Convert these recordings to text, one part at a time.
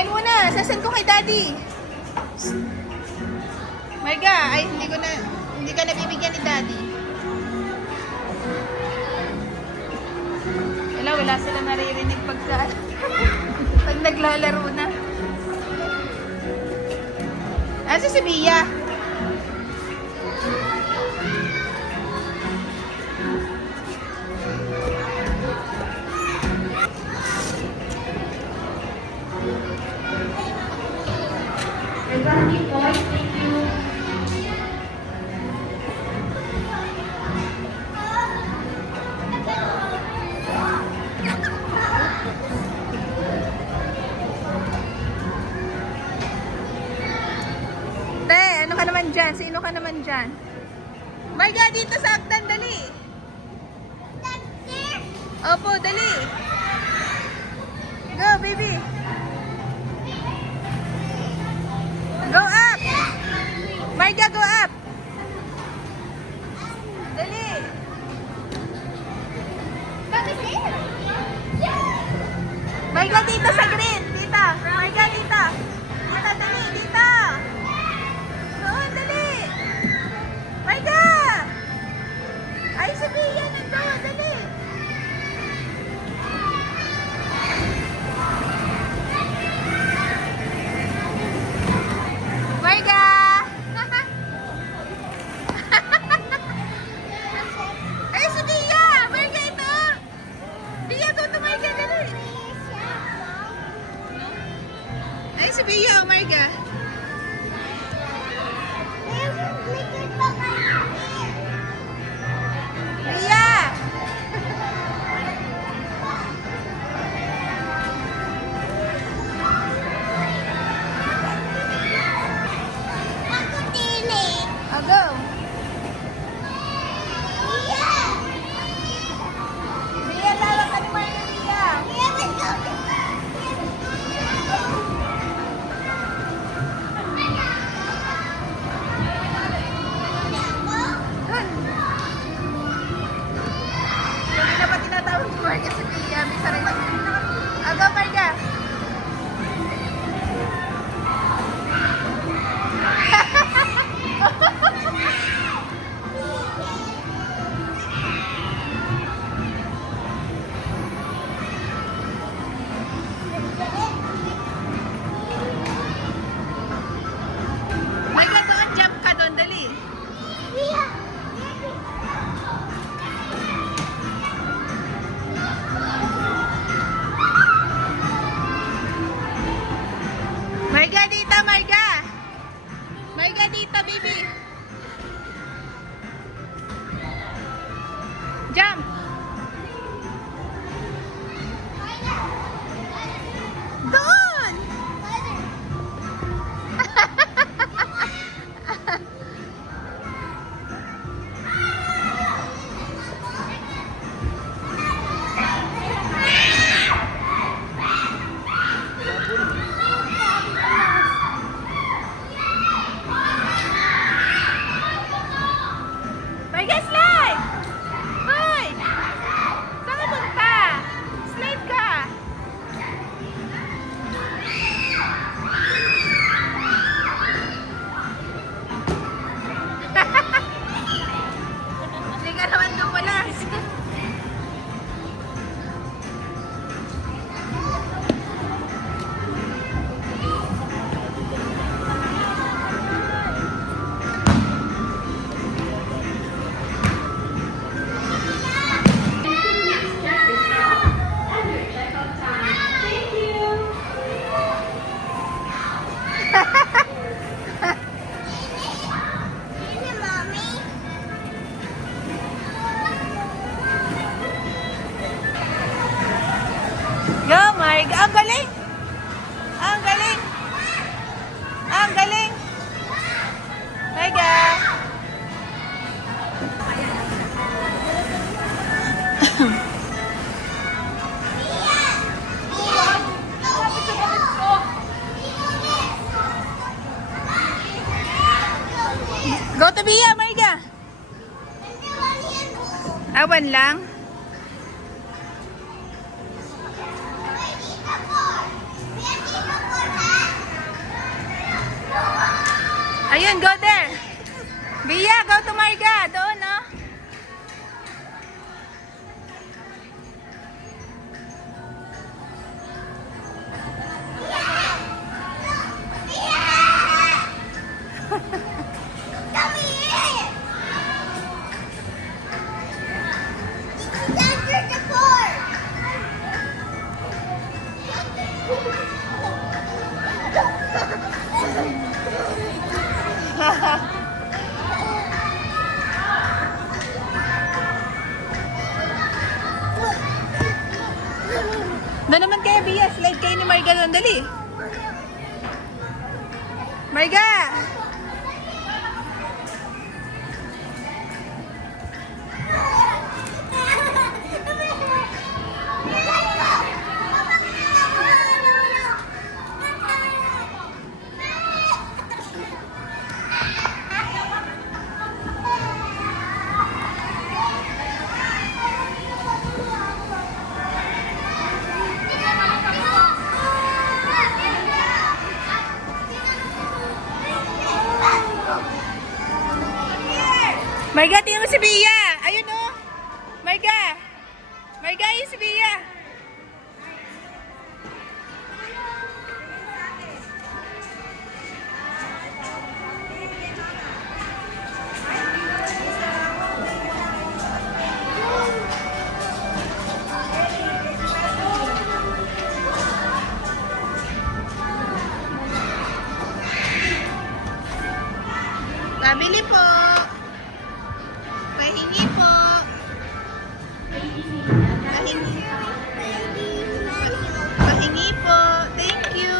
Smile muna. Sasend ko kay daddy. Marga, ay hindi ka nabibigyan ni daddy. Wala sila naririnig pag naglalaro na. Asa si Bia? Ano ka naman dyan? Sino ka naman dyan? Marga, dito sa Akdan, dali. Opo, dali. Go, baby. Go up. Marga, go up. Dali. Marga, dito sa green. Dita. Marga, dita. Dita, dali. Dita. Doon, dali. Marga. Ay, sabihin. Nandun, dali. Marga. Ay, si Bia. Marga, ito. Bia, go to Marga, dali. Ay, si Bia, oh, Marga. Bia. Oh, go. Bia, tawag ka ni Marga, Bia. Kanina pa tinatawag si Marga si Bia. May sarili. Oh, go, Marga. Marga, doon, jump ka doon, dali. Marga, dito, Marga. Marga, dito, baby. Jump. Doon. Marga, slide. Hoy. Saan ka punta? Slide ka. Hindi ka naman dumulas. Go, Marga. Ang galing. Ang galing. Ang galing. Marga. Go to Bia, Marga. Awan lang. Ayun, go there. Bia, go to Marga. Doon, no? Doon naman kayo, Bia. Slide kayo ni Marga doon. Dali. Marga! Marga, tingnan mo si Bia. Ayun o. Marga. Marga, ayun si Bia. Pabili po. Pahingi po. Pahingi po. Thank you.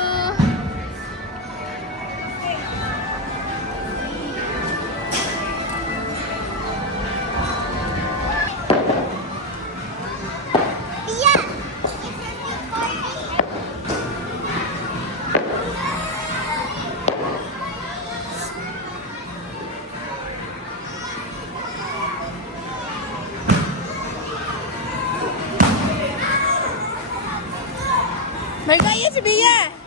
Marga, yan si Bia.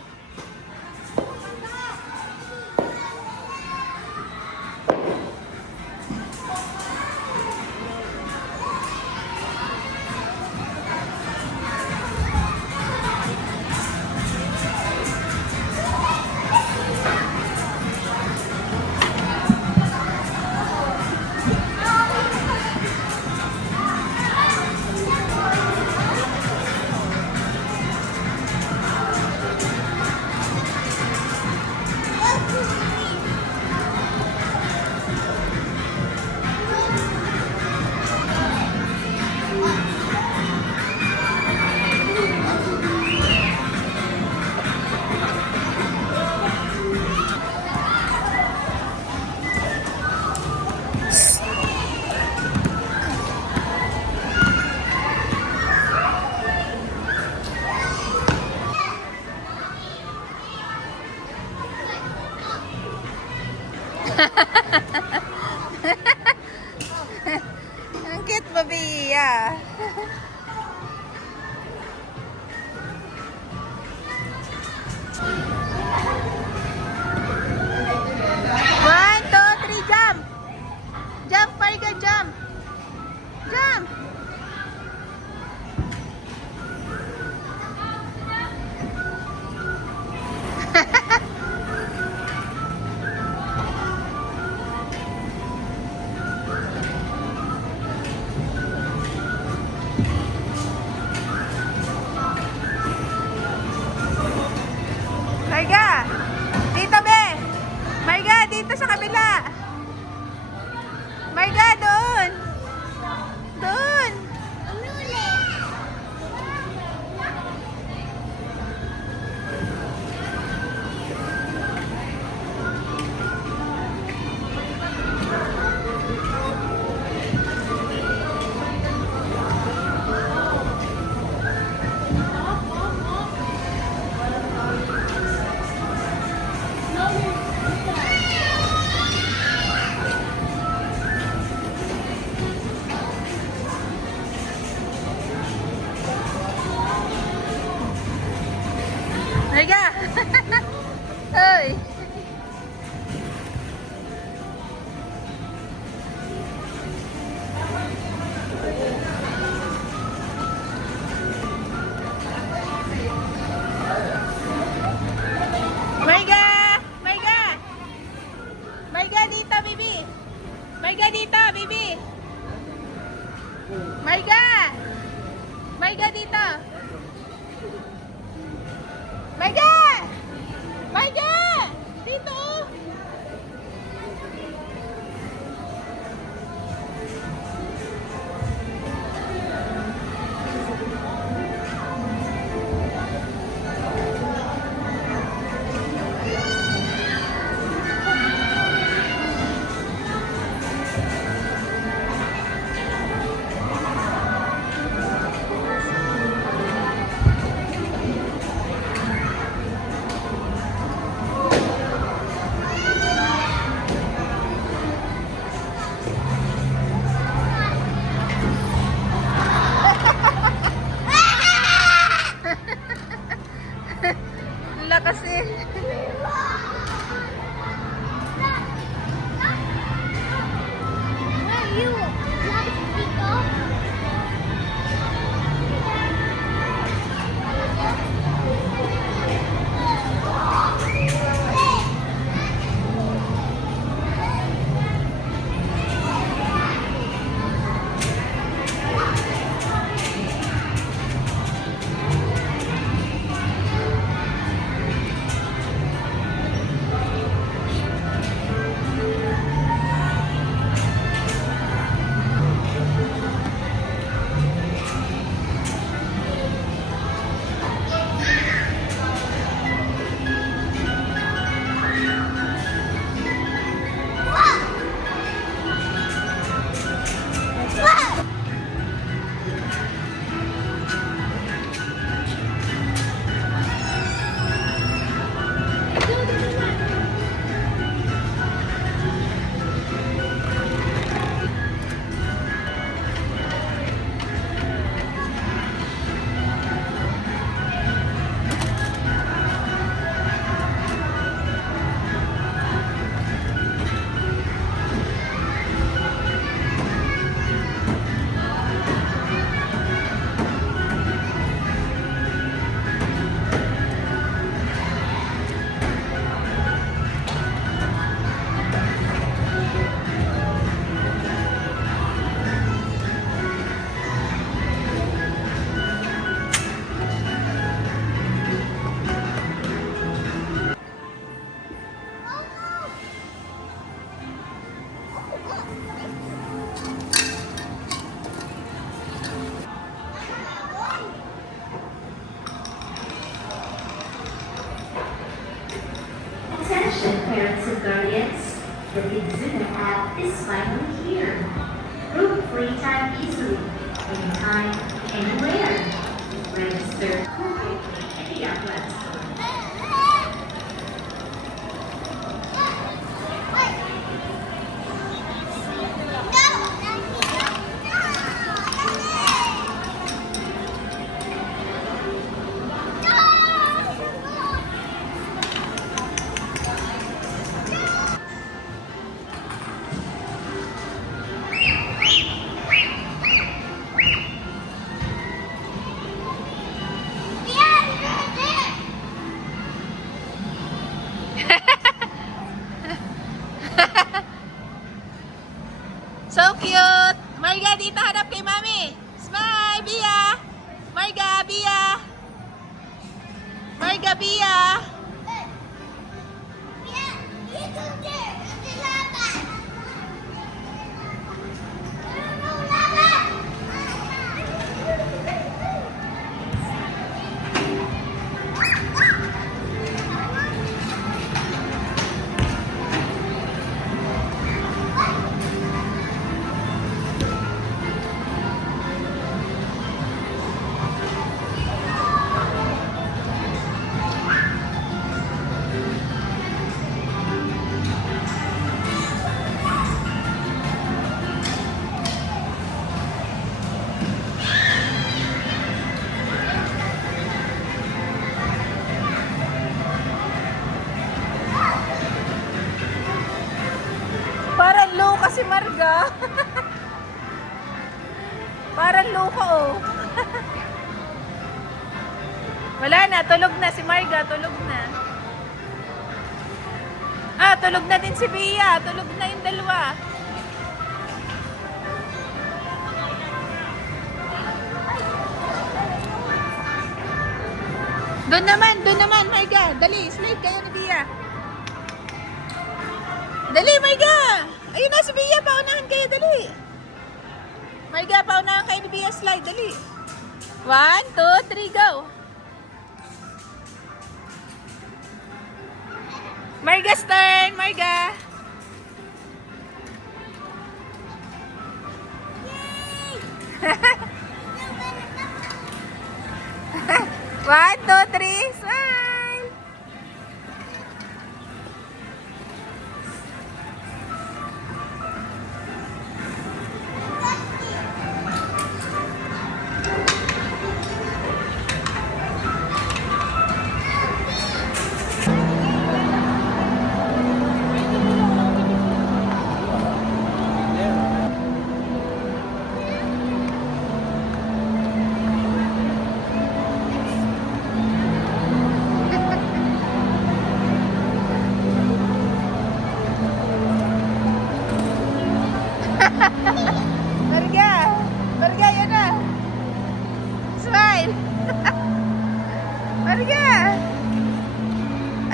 Ang cute mo, Bia. One, two, three, jump! Jump, Marga, jump! Jump! Marga! Dito, be! Marga, dito sa kabila! Marga, doon! Doon! Marga! Hoy! kasi. Attention parents and guardians, the Big Zuna app is finally here. Book free time easily, anytime, anywhere. Register quickly at the app App Store. So cute! Marga, dito hanap kay Mami. Smile, Bia! Marga, Bia! Marga, Bia! Parang loka si Marga. Parang loka oh. Wala na, tulog na si Marga, tulog na. Ah, tulog na din si Bia, tulog na yung dalawa. Doon naman, Marga. Dali, slide kayo ni Bia. Dali, Marga! Ayun na si Bia, paunahan kayo, dali. Marga, paunahan kayo ni Bia, slide, dali. 1, 2, 3, go! Marga's turn, Marga! Yay! 1, 2, 3, smile!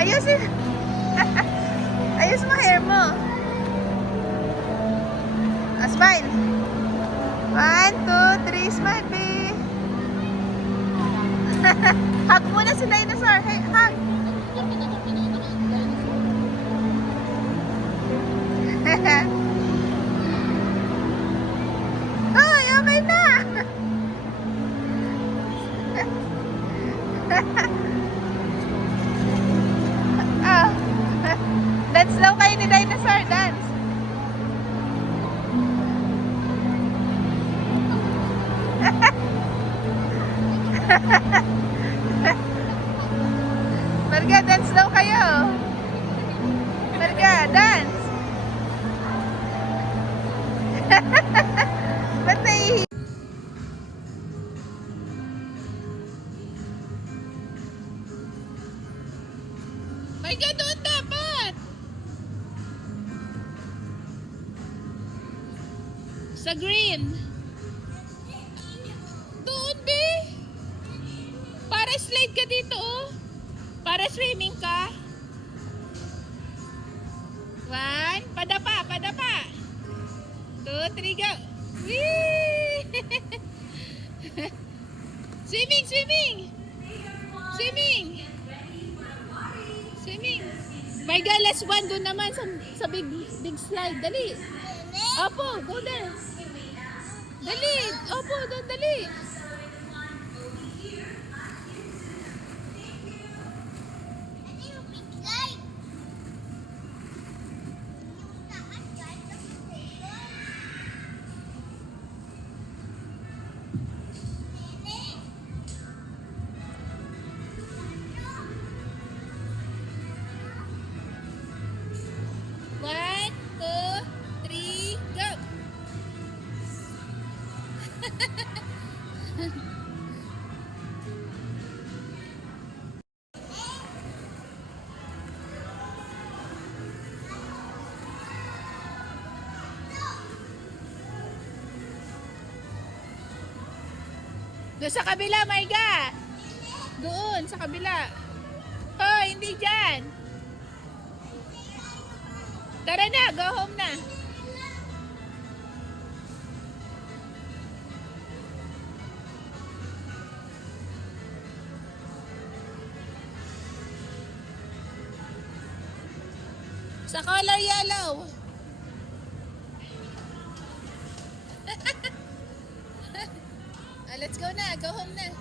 Ayusin. Ayos mo hair mo. Smile. 1, 2, 3, smile, babe. Hug muna si dinosaur. Hey, hug. Hoy, okay na. Ah. Dance daw kayo ni dinosaur, dance. Marga, dance daw kayo. Marga, dance. Ba't naihi? Marga, doon dapat. Sa green. Doon, be. Para slide ka dito, oh. Para swimming ka. 1, padapa, padapa. 2, 3, go. Whee! Swimming, swimming. Swimming. Swimming. My God, last one doon naman sa big slide. Dali. Opo, go there. Dali. Opo, doon, dali. One, two, three, go! Doon sa kabila, Marga! Doon, sa kabila. Oh, hindi dyan. Tara na, go home na. Sa color yellow. Let's go na, go home na.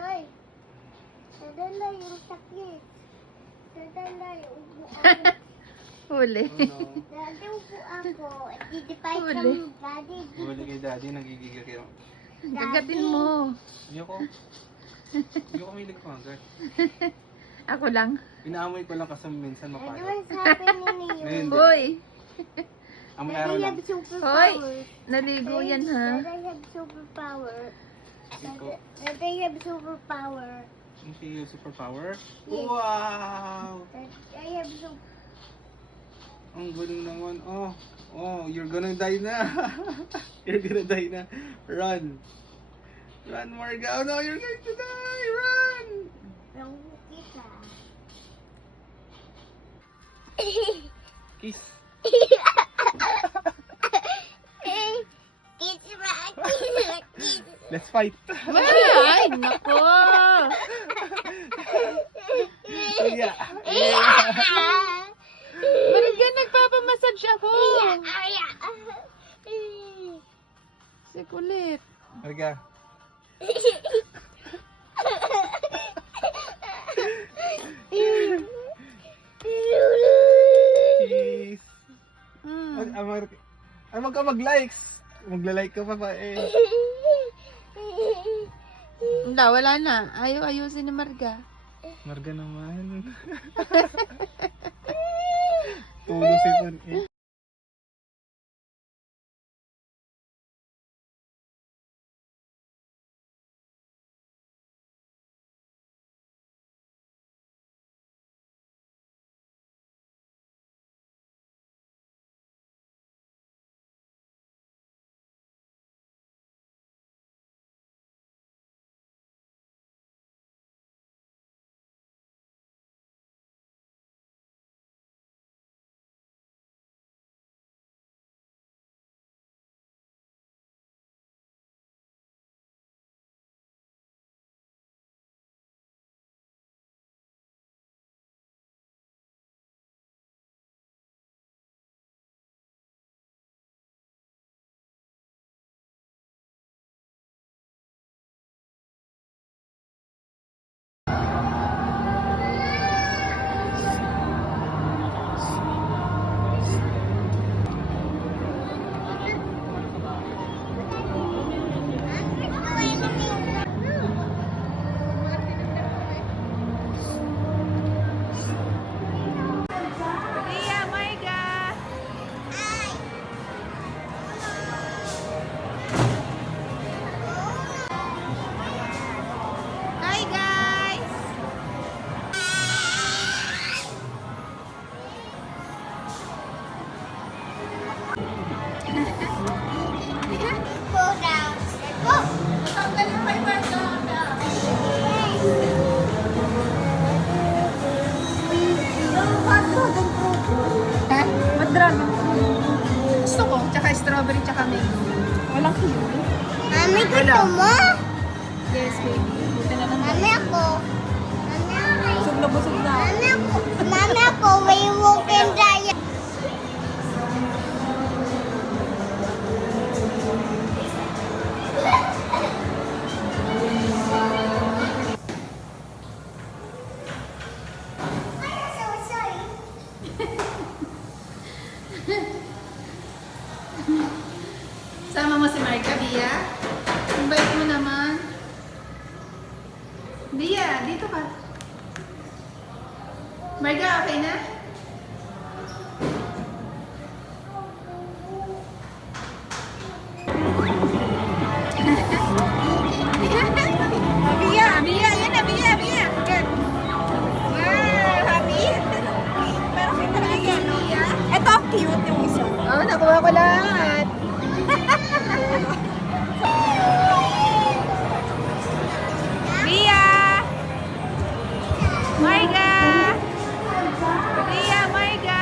Daday. Daday yung sakit. Daday, upuan. Huli. Daddy, upo ako. Didipay ka Huli. mo, Daddy. Huli kay daddy, nagigigil kayo. Gagatin mo. Ayoko. Ayoko may agad. Ako lang. Inaamoy ko lang kasi minsan Ano mapayat. what's happening Ngayon, to you? Hoy! amoy araw Daddy lang. have Hoy! superpowers. Naligo yan ha. Daddy have superpower. Iko. Daddy have superpower. Hindi yung superpower. Yes. Wow! Daddy have super. Ang galing naman. Oh, you're gonna die na. You're gonna die na. Run. Run, Marga. Oh no, you're going to die. Run. Long kita. Kiss. Kiss rock. Kiss. Let's fight. Ay, nako! Yeah. Marga, nagpapamassage ako. Si kulit. Marga. Kiss. Wag ka mag-likes. Magla-like ka pa ba eh. Wala na. Ayaw ayusin ni Marga. Marga naman. Tulog si Pun eh. Ria, Marga! Hi guys! Go down. Go. Tanggal yung may Marga. Ha? Ba't dragon? Gusto ko. Tsaka strawberry, tsaka mango. Walang kiwi. Mami, gusto mo? Yes, baby. Buti na lang. Mami ako. Mami ako. Busog na busog na. Mami ako. Mami ako. May walking diet. Sama mo si Marga, Bia. Invite mo naman. Bia, dito ka. Marga, okay na? Bia, Bia, yan na, Bia, Bia. Good. Wow, happy? Pero may talaga yan, Bia. Ito, cute yung isa. Oh, nakuha ko lahat. Bia! Marga! Bia, Marga!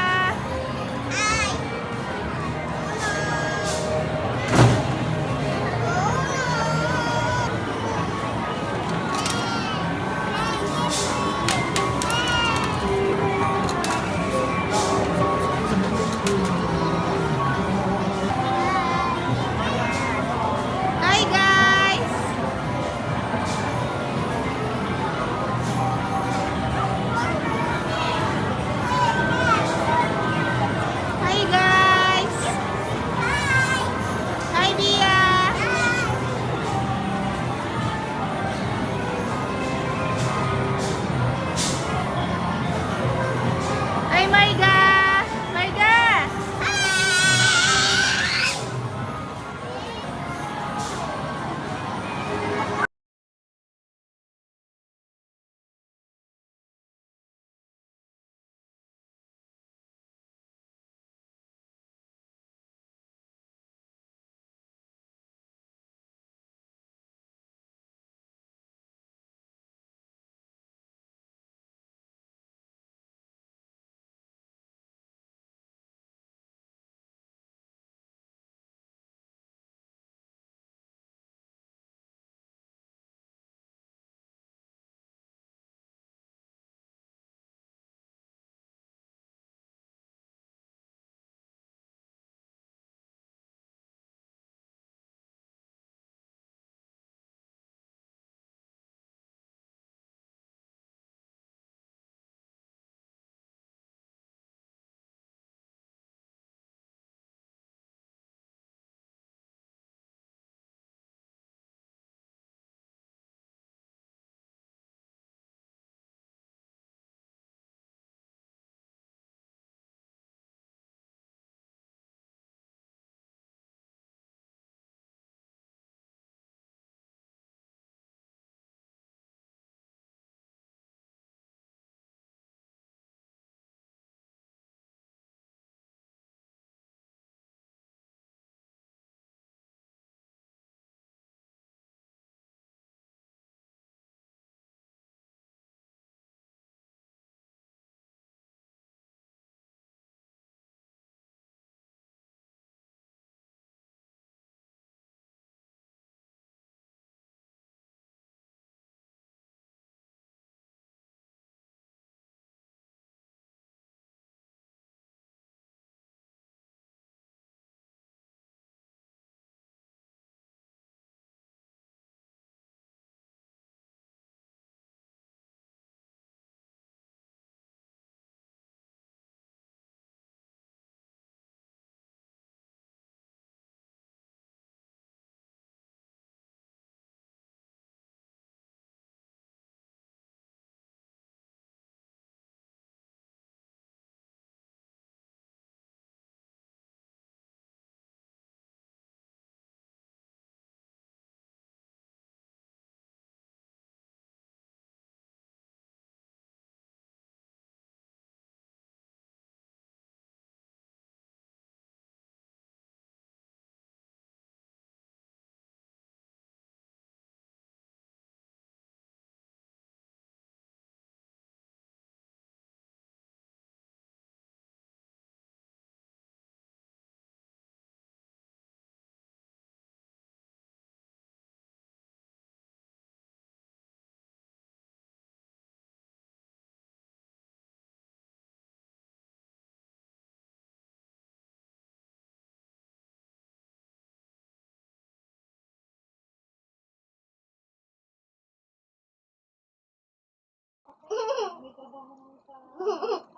Bye-bye, Mami. No!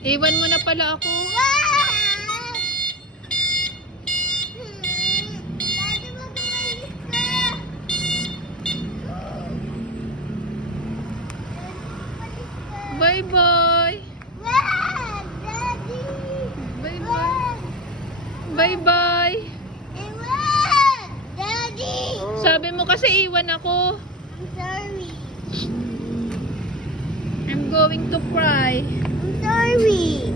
Iwan mo na pala ako. Daddy, mag-alis ka! Bye-bye. Wag! Daddy! Bye-bye. Wag! Bye-bye. Wag! Daddy! Sabi mo kasi iwan ako. I'm sorry. I'm going to cry. I'm sorry.